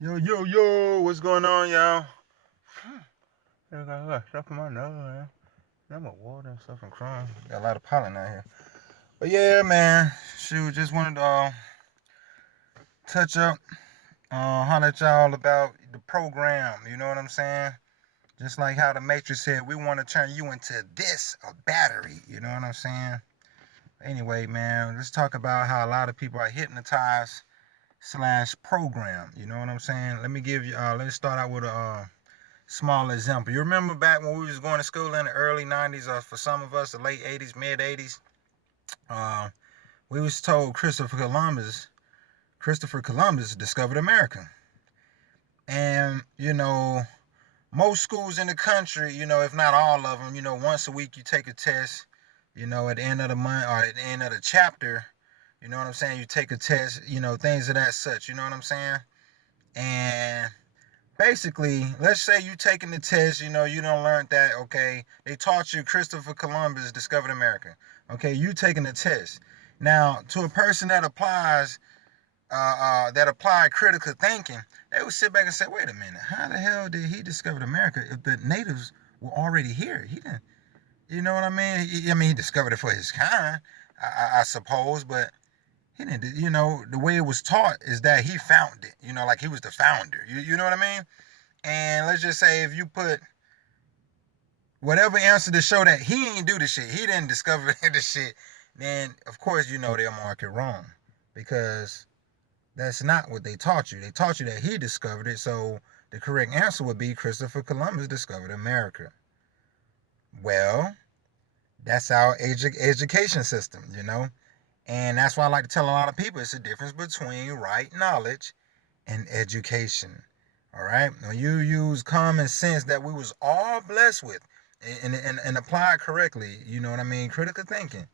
Yo, what's going on, y'all? I got stuff in my nose, man. I'm a water and stuff and crying. Got a lot of pollen out here. But yeah, man. Shoot, just wanted to touch up, holler at y'all about the program. You know what I'm saying? Just like how the Matrix said, we want to turn you into this, a battery. You know what I'm saying? Anyway, man, let's talk about how a lot of people are hypnotized slash program. You know what I'm saying? Let me give you, let's start out with a small example. You remember back when we was going to school in the early 90s, or for some of us, the late 80s, mid 80s, uh, we was told Christopher Columbus discovered America. And, most schools in the country, if not all of them, once a week you take a test, at the end of the month or at the end of the chapter, you know what I'm saying? You take a test, things of that such, you know what I'm saying? And basically, let's say you taking the test, you don't learn that, okay, they taught you Christopher Columbus discovered America. Okay, you taking the test. Now, to a person that applied critical thinking, they would sit back and say, wait a minute, how the hell did he discover America if the natives were already here? He didn't, you know what I mean? He discovered it for his kind, I suppose, but he didn't, the way it was taught is that he found it, like he was the founder. You know what I mean? And let's just say if you put whatever answer to show that he ain't do the shit, he didn't discover the shit, then of course they'll mark it wrong. Because that's not what they taught you. They taught you that he discovered it, so the correct answer would be Christopher Columbus discovered America. Well, that's our education system. And that's why I like to tell a lot of people it's the difference between right knowledge and education. All right, when you use common sense that we was all blessed with, and apply it correctly, you know what I mean, critical thinking,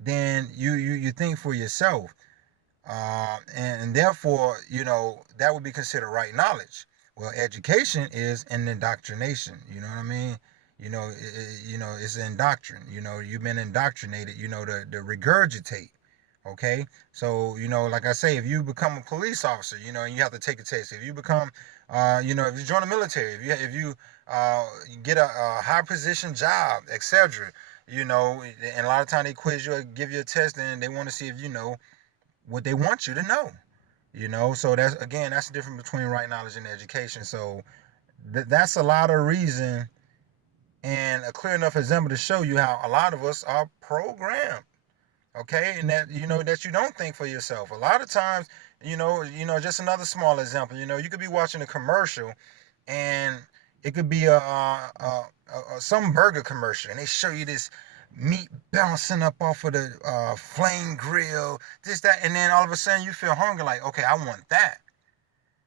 then you think for yourself, and therefore that would be considered right knowledge. Well, education is an indoctrination. You know what I mean? It's an indoctrination. You've been indoctrinated. To regurgitate. Okay, so like I say, if you become a police officer, and you have to take a test. If you become, if you join the military, if you get a high position job, etc. And a lot of time they quiz you, or give you a test, and they want to see if you know what they want you to know. So that's the difference between right knowledge and education. So that's a lot of reason and a clear enough example to show you how a lot of us are programmed. Okay, and that you don't think for yourself. A lot of times, just another small example. You could be watching a commercial, and it could be some burger commercial, and they show you this meat bouncing up off of the flame grill, this that, and then all of a sudden you feel hungry, like, okay, I want that.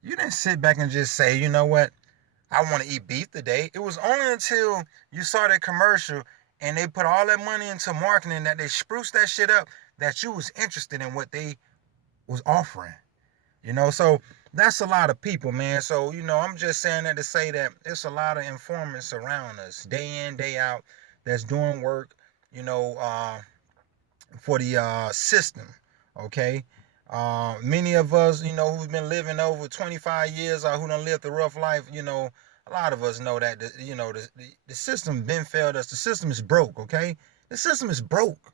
You didn't sit back and just say, you know what, I want to eat beef today. It was only until you saw that commercial and they put all that money into marketing, that they spruced that shit up, that you was interested in what they was offering. So that's a lot of people, man. So I'm just saying that to say that it's a lot of informants around us, day in, day out, that's doing work, you know, uh, for the system. Okay. Many of us, who've been living over 25 years, or who done lived a rough life, a lot of us know that the system been failed us. The system is broke. Okay, the system is broke.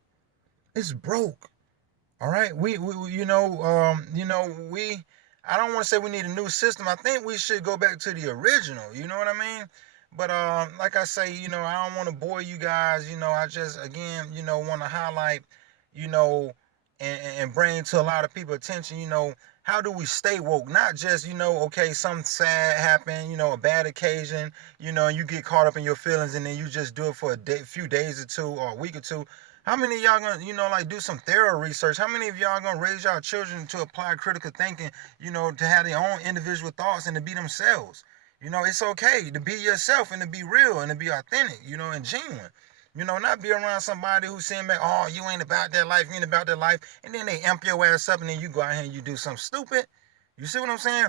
It's broke. All right, we. I don't want to say we need a new system. I think we should go back to the original. You know what I mean? But like I say, I don't want to bore you guys. I just again, want to highlight, you know, and bring to a lot of people attention. How do we stay woke? Not just, okay, something sad happened, a bad occasion, you get caught up in your feelings, and then you just do it for few days or two, or a week or two. How many of y'all gonna, like do some thorough research? How many of y'all gonna raise y'all children to apply critical thinking, to have their own individual thoughts and to be themselves? It's okay to be yourself and to be real and to be authentic, and genuine. Not be around somebody who's saying back, oh, you ain't about that life, you ain't about that life, and then they amp your ass up, and then you go out here and you do something stupid. You see what I'm saying?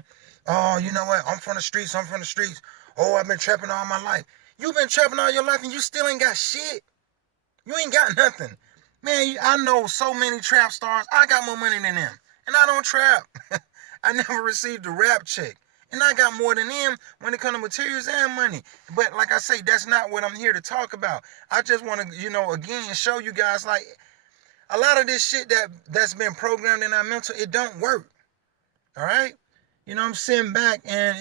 Oh, you know what? I'm from the streets. I'm from the streets. Oh, I've been trapping all my life. You've been trapping all your life, and you still ain't got shit. You ain't got nothing. Man, I know so many trap stars. I got more money than them. And I don't trap. I never received a rap check. And I got more than them when it comes to materials and money. But like I say, that's not what I'm here to talk about. I just want to, again, show you guys like a lot of this shit that's been programmed in our mental, it don't work. All right? I'm sitting back and,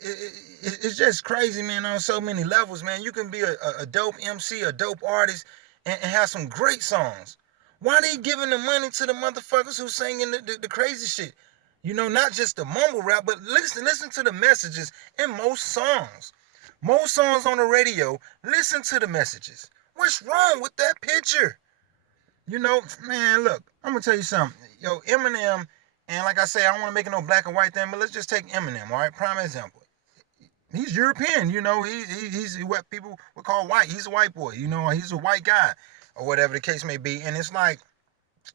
it's just crazy, man, on so many levels, man. You can be a dope MC, a dope artist, and have some great songs. Why they giving the money to the motherfuckers who singing the crazy shit? Not just the mumble rap, but listen to the messages in most songs. Most songs on the radio, listen to the messages. What's wrong with that picture? Man, look, I'm going to tell you something. Eminem, and like I say, I don't want to make it no black and white thing, but let's just take Eminem, all right? Prime example. He's European, he's what people would call white. He's a white boy, he's a white guy, or whatever the case may be. And it's like,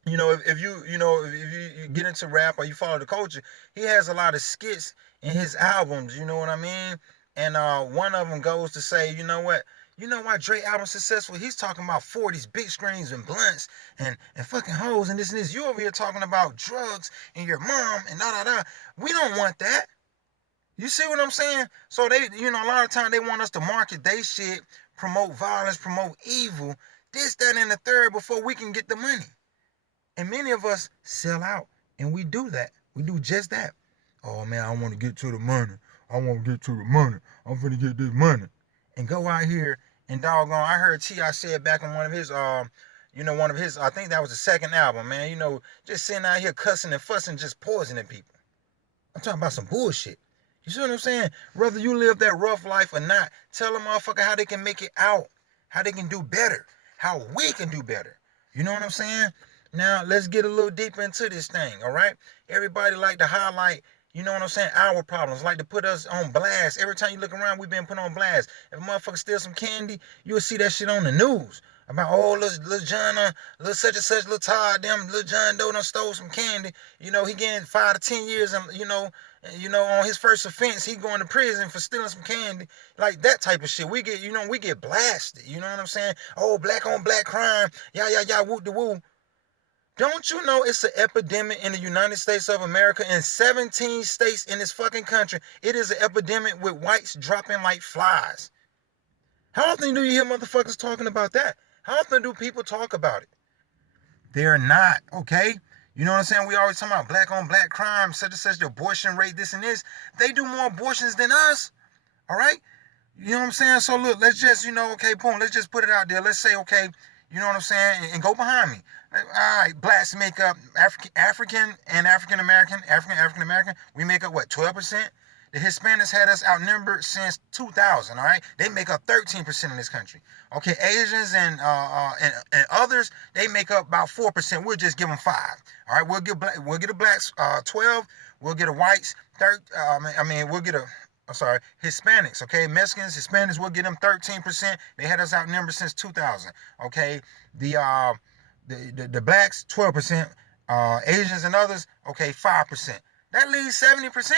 if you get into rap or you follow the culture, he has a lot of skits in his albums, you know what I mean? And one of them goes to say, you know why Dre album's successful? He's talking about 40s, big screens and blunts and fucking hoes and this and this. You over here talking about drugs and your mom and da. We don't want that. You see what I'm saying? So they, a lot of times they want us to market they shit, promote violence, promote evil, this, that, and the third before we can get the money. And many of us sell out, and we do that. We do just that. Oh, man, I want to get to the money. I'm finna get this money. And go out here and doggone, I heard T.I. said back on one of his, I think that was the second album, man, just sitting out here cussing and fussing, just poisoning people. I'm talking about some bullshit. You see what I'm saying? Whether you live that rough life or not, tell a motherfucker how they can make it out, how they can do better, how we can do better. You know what I'm saying? Now, let's get a little deeper into this thing, all right? Everybody like to highlight, you know what I'm saying, our problems, like to put us on blast. Every time you look around, we've been put on blast. If a motherfucker steals some candy, you'll see that shit on the news. About, little John, little such and such, little Todd, little John Doe done stole some candy. He getting 5 to 10 years, and, on his first offense, he going to prison for stealing some candy. Like that type of shit. We get blasted. You know what I'm saying? Oh, black on black crime. Yeah, whoop de woo. Don't you know it's an epidemic in the United States of America and 17 states in this fucking country? It is an epidemic with whites dropping like flies. How often do you hear motherfuckers talking about that? How often do people talk about it? They're not, okay? You know what I'm saying? We always talking about black on black crime, such and such, the abortion rate, this and this. They do more abortions than us, all right? You know what I'm saying? So look, let's just, okay, boom, let's just put it out there. Let's say, okay, you know what I'm saying? And go behind me. All right, blacks make up African American. We make up what, 12%? The Hispanics had us outnumbered since 2000. All right, they make up 13% in this country. Okay, Asians and others, they make up about 4%. We'll just give them 5. All right, we'll get the blacks 12. We'll get the whites Hispanics, okay? Mexicans, Hispanics, we'll get them 13%. They had us outnumbered since 2000, okay? The blacks, 12%. Asians and others, okay, 5%. That leaves 70%.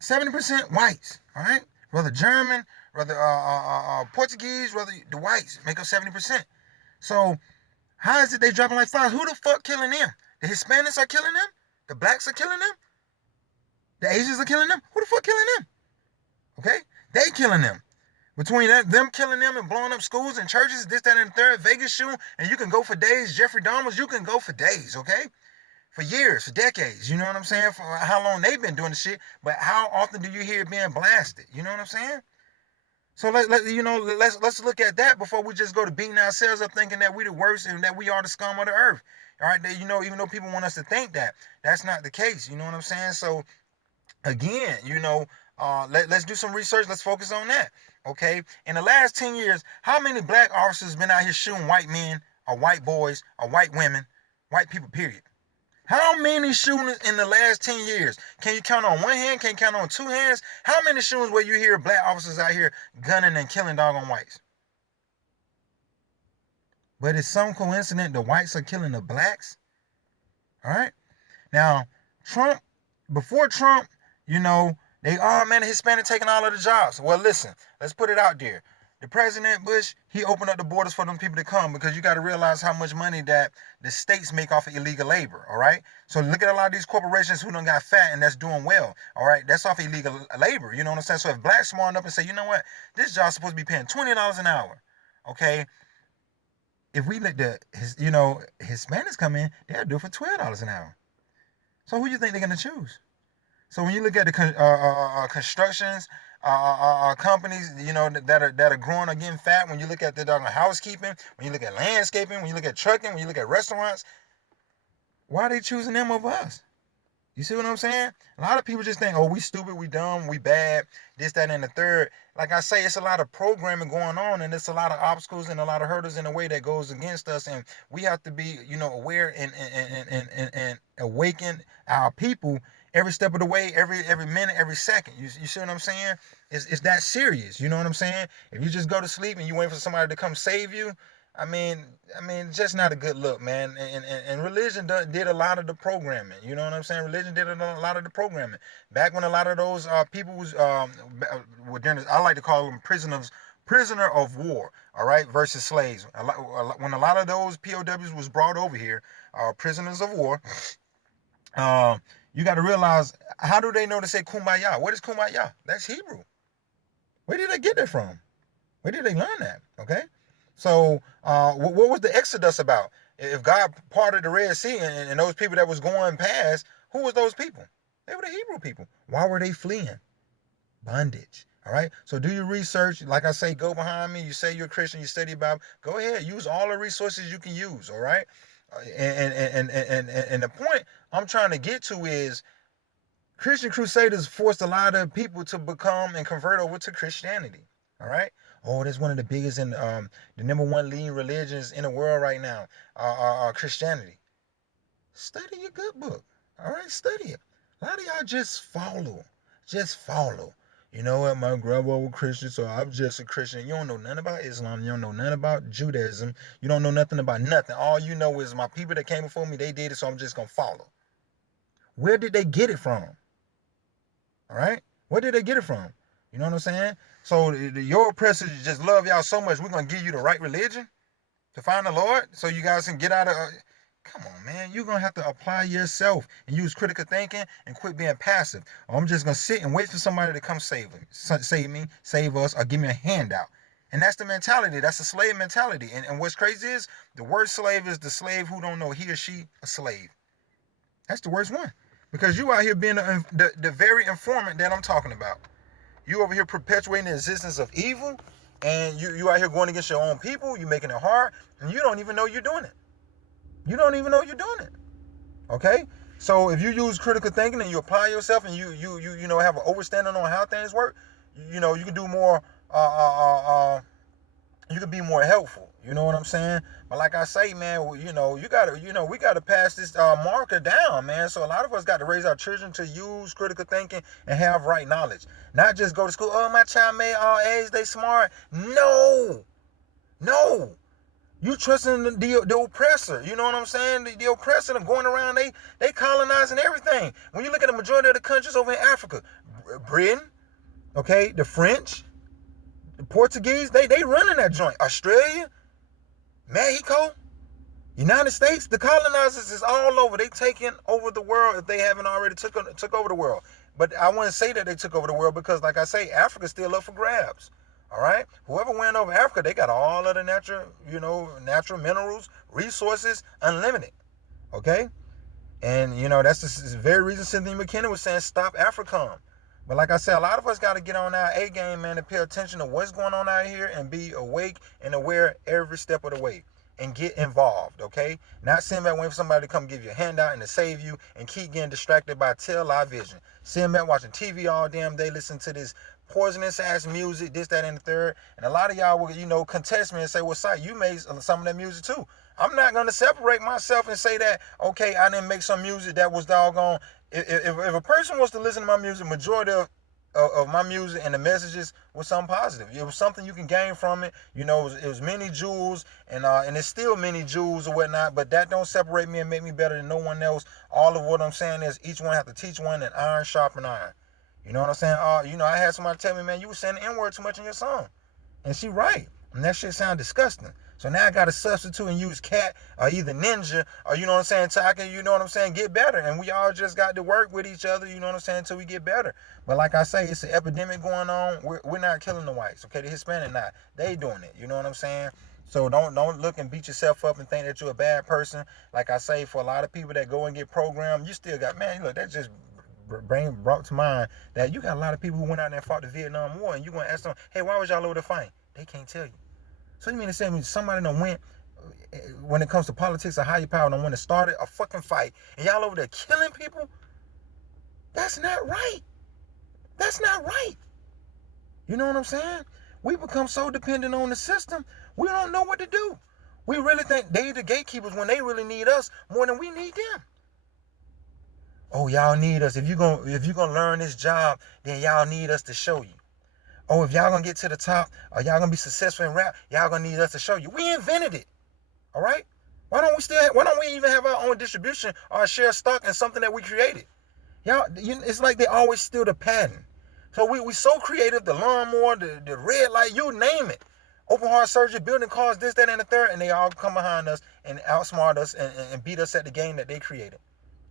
70% whites, all right? Whether German, whether Portuguese, whether the whites make up 70%. So how is it they dropping like flies? Who the fuck killing them? The Hispanics are killing them? The blacks are killing them? The Asians are killing them? Who the fuck killing them? Okay? They killing them. Between them killing them and blowing up schools and churches, this, that, and the third, Vegas shooting, and you can go for days. Jeffrey Dahmer's, you can go for days, okay? For years, for decades, you know what I'm saying? For how long they've been doing the shit, but how often do you hear it being blasted? You know what I'm saying? So let's look at that before we just go to beating ourselves up thinking that we the worst and that we are the scum of the earth. All right, even though people want us to think that, that's not the case. You know what I'm saying? So again, let's do some research. Let's focus on that. Okay. In the last 10 years, how many black officers been out here shooting white men or white boys or white women, white people, period? How many shootings in the last 10 years? Can you count on one hand? Can you count on 2 hands? How many shootings where you hear black officers out here gunning and killing doggone whites? But it's some coincidence the whites are killing the blacks. All right. Now, before Trump, the Hispanic taking all of the jobs. Well, listen, let's put it out there. The President Bush, he opened up the borders for them people to come, because you got to realize how much money that the states make off of illegal labor, all right? So look at a lot of these corporations who done got fat and that's doing well, all right? That's off illegal labor, you know what I'm saying? So if blacks smart up and say, you know what, this job's supposed to be paying $20 an hour, okay? If we let Hispanics come in, they'll do it for $12 an hour. So who you think they're gonna choose? So when you look at the constructions, companies, that are growing or getting fat, when you look at the housekeeping, when you look at landscaping, when you look at trucking, when you look at restaurants, why are they choosing them over us? You see what I'm saying? A lot of people just think, oh, we stupid, we dumb, we bad, this, that, and the third. Like I say, it's a lot of programming going on, and it's a lot of obstacles and a lot of hurdles in a way that goes against us, and we have to be, aware and awaken our people every step of the way, every minute, every second. You see what I'm saying? It's that serious. You know what I'm saying? If you just go to sleep and you wait for somebody to come save you, I mean, just not a good look, man. And religion did a lot of the programming. You know what I'm saying? Religion did a lot of the programming. Back when a lot of those people was, I like to call them prisoner of war, all right, versus slaves. When a lot of those POWs was brought over here, prisoners of war, you got to realize, how do they know to say kumbaya? What is kumbaya? That's Hebrew. Where did they get that from? Where did they learn that? Okay. So what was the Exodus about? If God parted the Red Sea and those people that was going past, who was those people? They were the Hebrew people. Why were they fleeing? Bondage. All right. So do your research. Like I say, go behind me. You say you're a Christian, you study Bible. Go ahead. Use all the resources you can use. All right. And the point I'm trying to get to is, Christian Crusaders forced a lot of people to become and convert over to Christianity. All right. Oh, that's one of the biggest and the number one leading religions in the world right now, Christianity. Study your good book. All right, study it. A lot of y'all just follow. Just follow. You know what? My grandma was Christian, so I'm just a Christian. You don't know nothing about Islam. You don't know nothing about Judaism. You don't know nothing about nothing. All you know is my people that came before me, they did it, so I'm just going to follow. Where did they get it from? All right? Where did they get it from? You know what I'm saying? So your oppressors just love y'all so much, we're going to give you the right religion to find the Lord so you guys can get out of... Come on, man. You're going to have to apply yourself and use critical thinking and quit being passive. Or I'm just going to sit and wait for somebody to come save me, save us, or give me a handout. And that's the mentality. That's the slave mentality. And what's crazy is, the worst slave is the slave who don't know he or she a slave. That's the worst one. Because you out here being the very informant that I'm talking about. You over here perpetuating the existence of evil, and you out here going against your own people. You making it hard, and you don't even know you're doing it. You don't even know you're doing it. Okay? So if you use critical thinking and you apply yourself, and you have an understanding on how things work, you can do more. You can be more helpful. You know what I'm saying? But like I say, man, we gotta pass this marker down, man. So a lot of us got to raise our children to use critical thinking and have right knowledge. Not just go to school, oh, my child made all A's, they smart. No. You trusting the oppressor. You know what I'm saying? The oppressor are going around, they colonizing everything. When you look at the majority of the countries over in Africa, Britain, okay, the French, the Portuguese, they running that joint. Australia, Mexico, United States, the colonizers is all over. They taking over the world if they haven't already took over the world. But I wouldn't say that they took over the world, because, like I say, Africa's still up for grabs. All right? Whoever went over Africa, they got all of the natural minerals, resources, unlimited. Okay? And, that's the very reason Cynthia McKenna was saying, stop AFRICOM. But like I said, a lot of us got to get on our A game, man, and pay attention to what's going on out here and be awake and aware every step of the way and get involved, okay? Not sitting back waiting for somebody to come give you a handout and to save you and keep getting distracted by tail live vision. Sitting back watching TV all damn day, listening to this poisonous ass music, this, that, and the third. And a lot of y'all will, contest me and say, well, Sike, you made some of that music too. I'm not going to separate myself and say that, okay, I didn't make some music that was doggone. If a person was to listen to my music, majority of my music and the messages was something positive. It was something you can gain from it. It was many jewels, and it's still many jewels or whatnot, but that don't separate me and make me better than no one else. All of what I'm saying is, each one have to teach one, and iron sharpen iron. You know what I'm saying? I had somebody tell me, man, you were saying the N-word too much in your song. And she right. And that shit sound disgusting. So now I got to substitute and use cat or either ninja or, you know what I'm saying, so I can, you know what I'm saying, get better. And we all just got to work with each other, you know what I'm saying, until we get better. But like I say, it's an epidemic going on. We're not killing the whites, okay? The Hispanic not. They doing it, you know what I'm saying? So don't look and beat yourself up and think that you're a bad person. Like I say, for a lot of people that go and get programmed, you still got, man, look, that just brought to mind that you got a lot of people who went out there and fought the Vietnam War, and you're going to ask them, hey, why was y'all over there fighting? They can't tell you. So you mean to say somebody done went, when it comes to politics or higher power, done went and started a fucking fight, and y'all over there killing people? That's not right. That's not right. You know what I'm saying? We become so dependent on the system, we don't know what to do. We really think they the gatekeepers when they really need us more than we need them. Oh, y'all need us. If you're gonna learn this job, then y'all need us to show you. Oh, if y'all gonna get to the top, or y'all gonna be successful in rap, y'all gonna need us to show you. We invented it. All right? Why don't we even have our own distribution or share stock in something that we created? Y'all, it's like they always steal the patent. So we so creative, the lawnmower, the red light, you name it. Open heart surgery, building cars, this, that, and the third, and they all come behind us and outsmart us and beat us at the game that they created.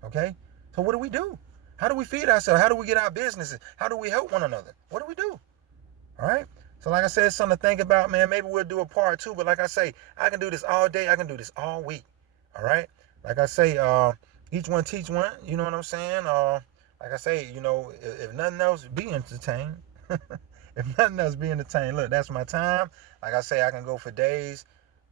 Okay? So what do we do? How do we feed ourselves? How do we get our businesses? How do we help one another? What do we do? All right? So like I said, it's something to think about, man. Maybe we'll do a part 2, but like I say, I can do this all day. I can do this all week. All right? Like I say, each one teach one. You know what I'm saying? Like I say, you know, if nothing else, be entertained. If nothing else, be entertained. Look, that's my time. Like I say, I can go for days.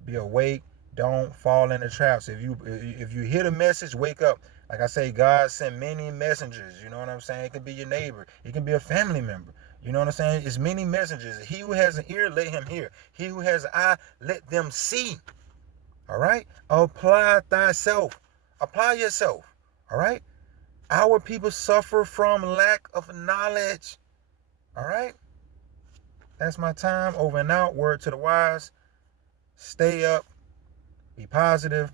Be awake. Don't fall in the traps. If you hear the message, wake up. Like I say, God sent many messengers. You know what I'm saying? It could be your neighbor. It can be a family member. You know what I'm saying? It's many messengers. He who has an ear, let him hear. He who has an eye, let them see. All right? Apply thyself. Apply yourself. All right? Our people suffer from lack of knowledge. All right? That's my time. Over and out. Word to the wise. Stay up. Be positive.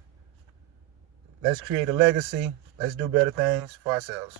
Let's create a legacy. Let's do better things for ourselves.